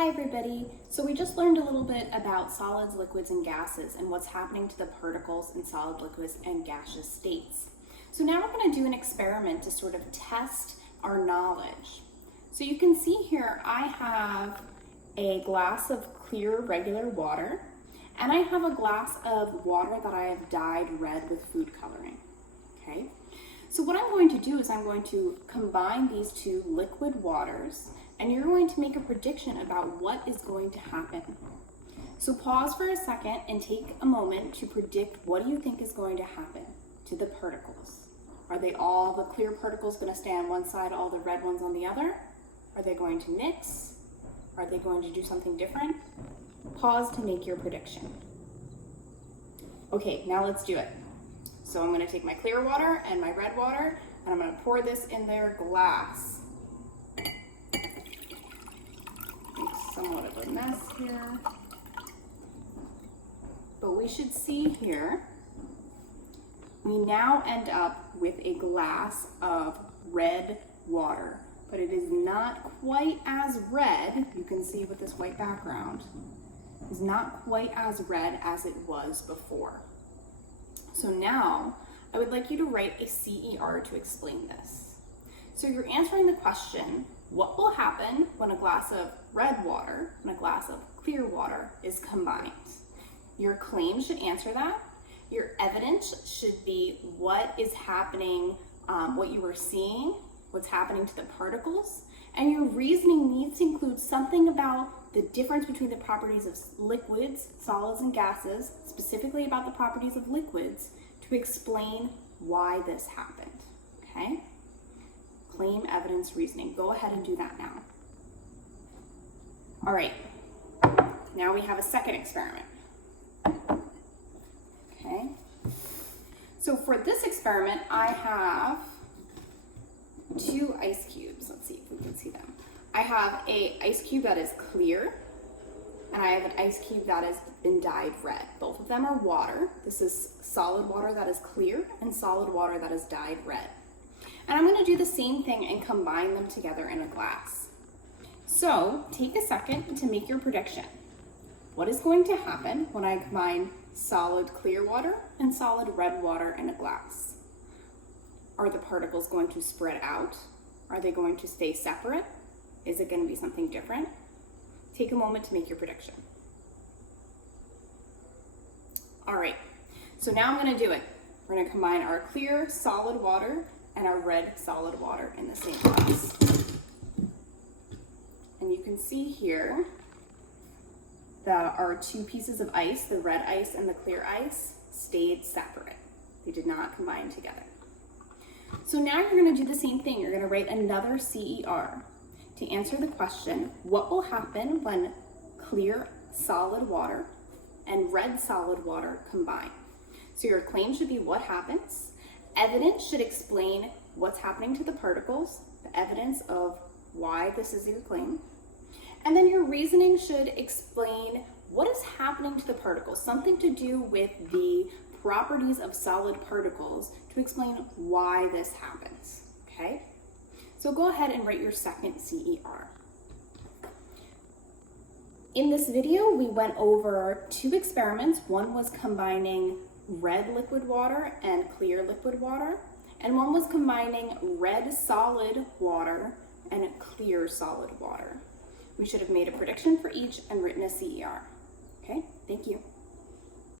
Hi everybody! So we just learned a little bit about solids, liquids, and gases and what's happening to the particles in solid, liquids, and gaseous states. So now we're going to do an experiment to sort of test our knowledge. So you can see here I have a glass of clear regular water and I have a glass of water that I have dyed red with food coloring. Okay? So what I'm going to do is I'm going to combine these two liquid waters and you're going to make a prediction about what is going to happen. So pause for a second and take a moment to predict what do you think is going to happen to the particles. Are they all the clear particles going to stay on one side, all the red ones on the other? Are they going to mix? Are they going to do something different? Pause to make your prediction. Okay, now let's do it. So I'm going to take my clear water and my red water and I'm going to pour this in their glass. Somewhat of a mess here, but we should see here, we now end up with a glass of red water, but it is not quite as red. You can see with this white background, is not quite as red as it was before. So now I would like you to write a CER to explain this. So you're answering the question, what will happen when a glass of red water and a glass of clear water is combined? Your claim should answer that. Your evidence should be what is happening, what you are seeing, what's happening to the particles, and your reasoning needs to include something about the difference between the properties of liquids, solids, and gases, specifically about the properties of liquids, to explain why this happened, okay? Claim, evidence, reasoning. Go ahead and do that now. All right, now we have a second experiment. Okay, so for this experiment, I have two ice cubes. Let's see if we can see them. I have an ice cube that is clear, and I have an ice cube that has been dyed red. Both of them are water. This is solid water that is clear and solid water that is dyed red. And I'm going to do the same thing and combine them together in a glass. So take a second to make your prediction. What is going to happen when I combine solid clear water and solid red water in a glass? Are the particles going to spread out? Are they going to stay separate? Is it going to be something different? Take a moment to make your prediction. All right, so now I'm going to do it. We're going to combine our clear solid water and our red solid water in the same glass. And you can see here that our two pieces of ice, the red ice and the clear ice, stayed separate. They did not combine together. So now you're going to do the same thing. You're going to write another CER to answer the question, what will happen when clear solid water and red solid water combine? So your claim should be what happens. Evidence should explain what's happening to the particles, the evidence of why this is your claim. And then your reasoning should explain what is happening to the particles, something to do with the properties of solid particles to explain why this happens, okay? So go ahead and write your second CER. In this video, we went over two experiments. One was combining red liquid water and clear liquid water, and one was combining red solid water and clear solid water. We should have made a prediction for each and written a CER. Okay, thank you.